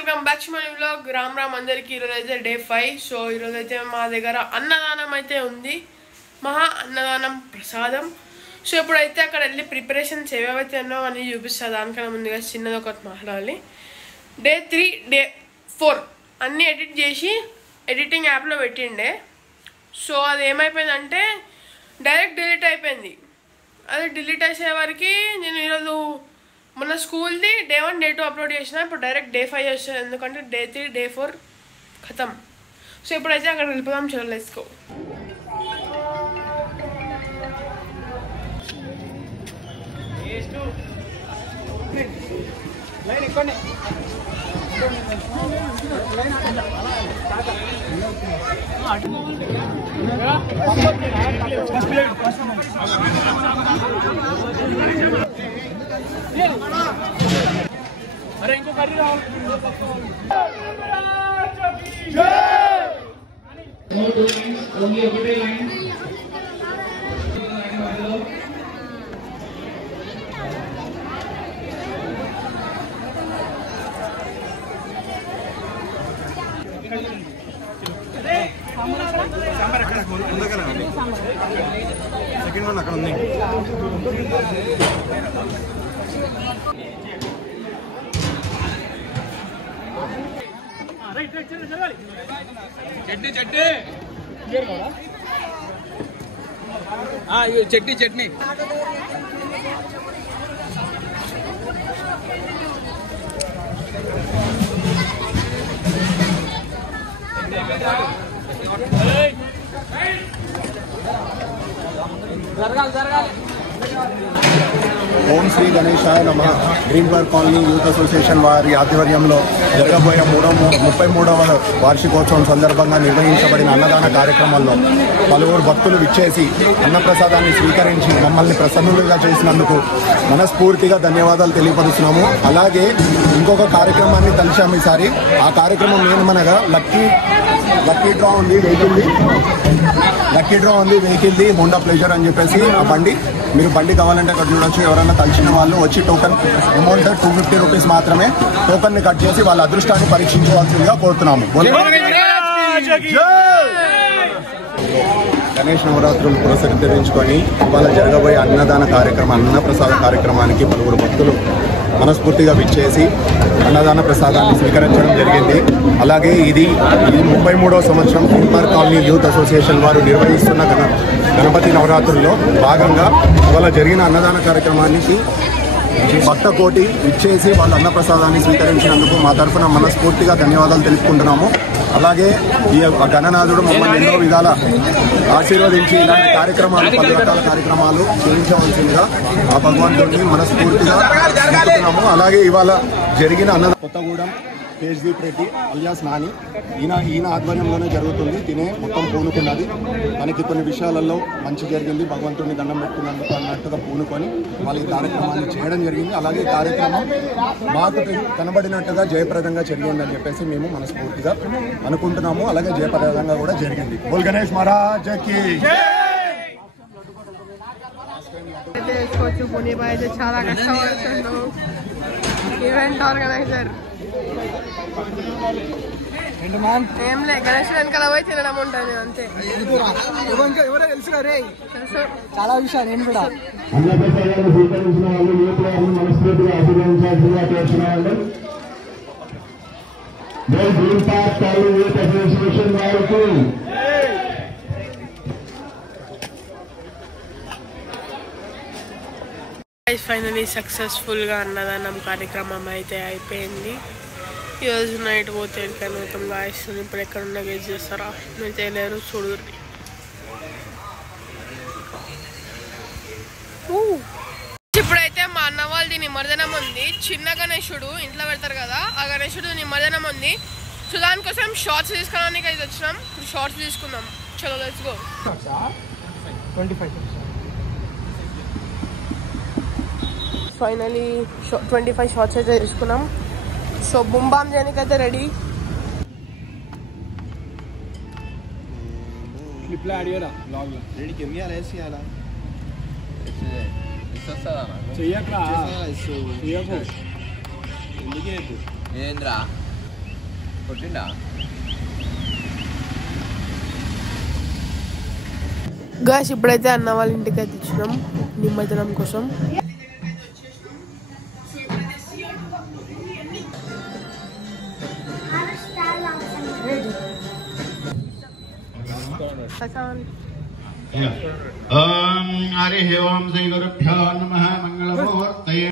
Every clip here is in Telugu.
Welcome back to my vlog. Ram అందరికి. ఈరోజు అయితే డే 5. సో ఈరోజు అయితే మా దగ్గర అన్నదానం అయితే ఉంది, మహా అన్నదానం ప్రసాదం. సో ఇప్పుడైతే అక్కడ వెళ్ళి ప్రిపరేషన్స్ ఏవేవైతే ఉన్నాయో అన్నీ చూపిస్తుంది. దానికన్నా ముందుగా చిన్నది ఒకటి మాట్లాడాలి. డే 3 డే 4 అన్నీ ఎడిట్ చేసి ఎడిటింగ్ యాప్లో పెట్టిండే. సో అది ఏమైపోయిందంటే డైరెక్ట్ డిలీట్ అయిపోయింది. అది డిలీట్ అయ్యే వరకు నేను ఈరోజు మొన్న స్కూల్ది డే 1 డే 2 అప్లోడ్ చేసిన. ఇప్పుడు డైరెక్ట్ డే 5 వస్తుంది, ఎందుకంటే డే 3 డే 4 ఖతం. సో ఇప్పుడైతే అక్కడ వెళ్ళిపోదాం. చలో లెట్స్ గో. అరే ఇంకో కర్రీ రావాలి. ఓన్లీ ఒకటే లైన్. సెకండ్ వన్ అక్కడ ఉంది. చట్నీ చట్నీ చట్నీ చట్నీ ఓం శ్రీ గణేశాయ నమః. Green park colony youth association వారి ఆధ్వర్యంలో జరగబోయే 33వ వార్షికోత్సవం సందర్భంగా నిర్వహించబడిన అన్నదాన కార్యక్రమంలో పలువురు భక్తులు విచ్చేసి అన్నప్రసాదాన్ని స్వీకరించి మమ్మల్ని ప్రసన్నులుగా చేసినందుకు మనస్ఫూర్తిగా ధన్యవాదాలు తెలియపరుస్తున్నాము. అలాగే ఇంకొక కార్యక్రమాన్ని తలిచాము ఈసారి. ఆ కార్యక్రమం ఏమనగా లక్కీ డ్రా ఉంది వెహికల్ది హోండా ప్లెజర్ అని చెప్పేసి ఆ బండి. మీరు బండి కావాలంటే అక్కడ చూడొచ్చు. ఎవరైనా కలిసిన వాళ్ళు వచ్చి టోకన్ అమౌంట్ 250 రూపీస్ మాత్రమే టోకన్ని కట్ చేసి వాళ్ళ అదృష్టాన్ని పరీక్షించవలసిందిగా కోరుతున్నాము. గణేష్ నవరాత్రులు పురస్కరించుకొని ఇవాళ జరగబోయే అన్నదాన కార్యక్రమం అన్నప్రసాద కార్యక్రమానికి పలువురు భక్తులు మనస్ఫూర్తిగా విచ్చేసి అన్నదాన ప్రసాదాన్ని స్వీకరించడం జరిగింది. అలాగే ఇది 33వ సంవత్సరం green park colony youth association వారు నిర్వహిస్తున్న గణపతి నవరాత్రుల్లో భాగంగా ఇవాళ జరిగిన అన్నదాన కార్యక్రమానికి భక్త కోటి ఇచ్చేసి వాళ్ళ అన్నప్రసాదాన్ని స్వీకరించినందుకు మా తరఫున మనస్ఫూర్తిగా ధన్యవాదాలు తెలుపుకుంటున్నాము. అలాగే ఈ గణనాథుడు మమ్మల్ని ఎన్నో విధాల ఆశీర్వదించి ఇలాంటి కార్యక్రమాలు 10 రకాల కార్యక్రమాలు చేయించవలసిందిగా ఆ భగవంతుడిని మనస్ఫూర్తిగా తెలుపుతున్నాము. అలాగే ఇవాళ జరిగిన కొత్తగూడెం కేజ్దీప్ రెడ్డి అలియాస్ నాని ఈయన ఆధ్వర్యంలోనే జరుగుతుంది. తినే మొత్తం పూనుకున్నది. మనకి కొన్ని విషయాలలో మంచి జరిగింది, భగవంతుడిని దండం పెట్టుకున్నందుకు అన్నట్టుగా పూనుకొని వాళ్ళు ఈ కార్యక్రమాన్ని చేయడం జరిగింది. అలాగే కార్యక్రమం మాకు కనబడినట్టుగా జయప్రదంగా జరిగిందని చెప్పేసి మేము మనస్ఫూర్తిగా అనుకుంటున్నాము. అలాగే జయప్రదంగా కూడా జరిగింది. బోల్ గణేష్ మహారాజ్కి చాలా కష్టపడుతుండు ఈవెంట్ ఆర్గనైజర్. ఏం లే, గణేష్ వెనకాల పోయి తినడం ఉంటుంది అంతే. తెలుసు చాలా విషయాలు. నేను కూడా ఫైనలీ సక్సెస్ఫుల్గా అన్నదానం కార్యక్రమం అయితే అయిపోయింది. ఈరోజు నైట్ పోతే ఎక్కడికైనా మొత్తం గాయస్తుంది. ఇప్పుడు ఎక్కడున్నా గేజ్ చేస్తారా మీరు చేయలేరు, చూడుర్రి. ఇప్పుడైతే మా అన్న వాళ్ళది నిమజ్జనం ఉంది. చిన్న గణేశుడు ఇంట్లో పెడతారు కదా, ఆ గణేశుడు నిమజ్జనం ఉంది. సో దానికోసం షార్ట్స్ తీసుకోవడానికి అయితే వచ్చినాం. షార్ట్స్ తీసుకుందాం. చలో లెట్స్ గో. ఫైనలీ 25 షార్ట్స్ అయితే తీసుకున్నాం. సో బుంబాం చేయడానికి అయితే రెడీ. క్లిప్లో యాడ్ చేయరా బ్లాగ్లో. రెడీకి ఏమి చేయాలా చెయ్యట్రా ఎందుకే ఏంద్రా గాయ్స్ ఇప్పుడైతే అన్న వాళ్ళ ఇంటికి అయితే ఇచ్చినాం నిమజ్జనం కోసం. హరి ఓం శ్రీ గురుభ్యో నమః మంగళమూర్తయే.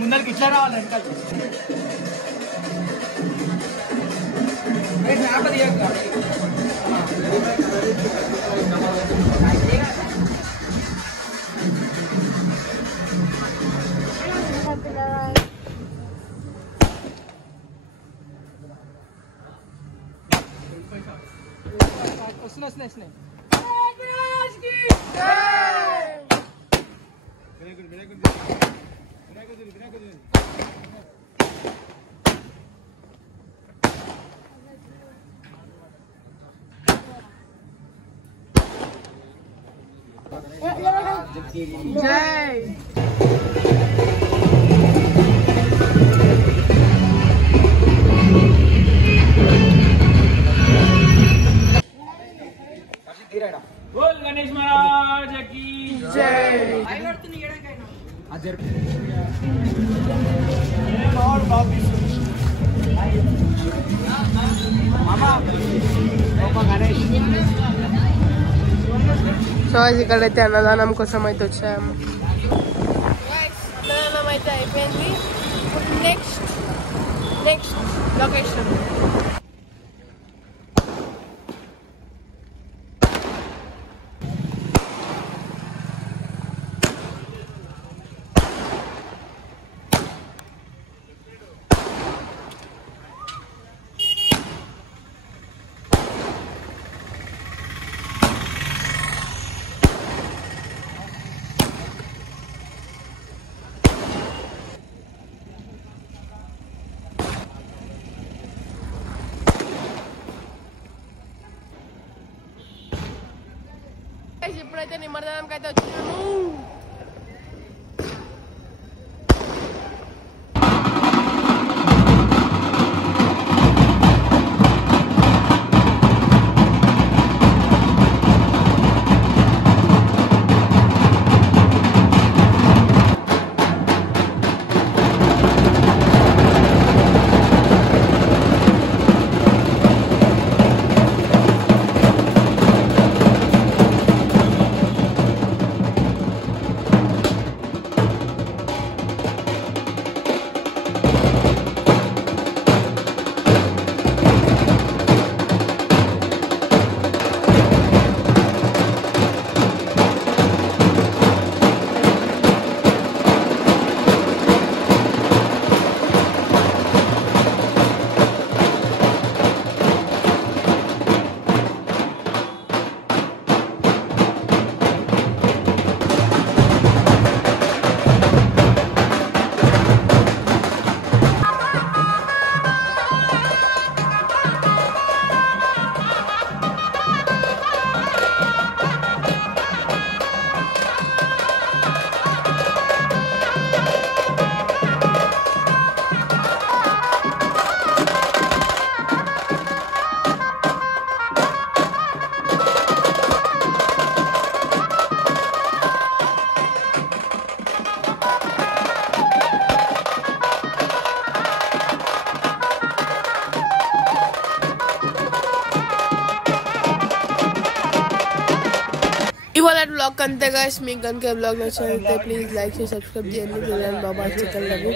ముందరికి ఇట్లా రావాలి వస్తున్నాయి. జై बोल गणेश महाराज की జై. సో ఇక్కడైతే అన్నదానం కోసం అయితే వచ్చాము. అన్నదానం అయితే అయిపోయింది. నెక్స్ట్ లొకేషన్ ఇప్పుడైతే నిమజ్జనంకి అయితే వచ్చాము. ఇవాళ బ్లాగ్ అంతే గైస్. మీకు కనుక బ్లాగ్ నచ్చినట్లయితే ప్లీజ్ లైక్ చేసి సబ్స్క్రైబ్ చేయండి. బాబా చికెన్ లవ్.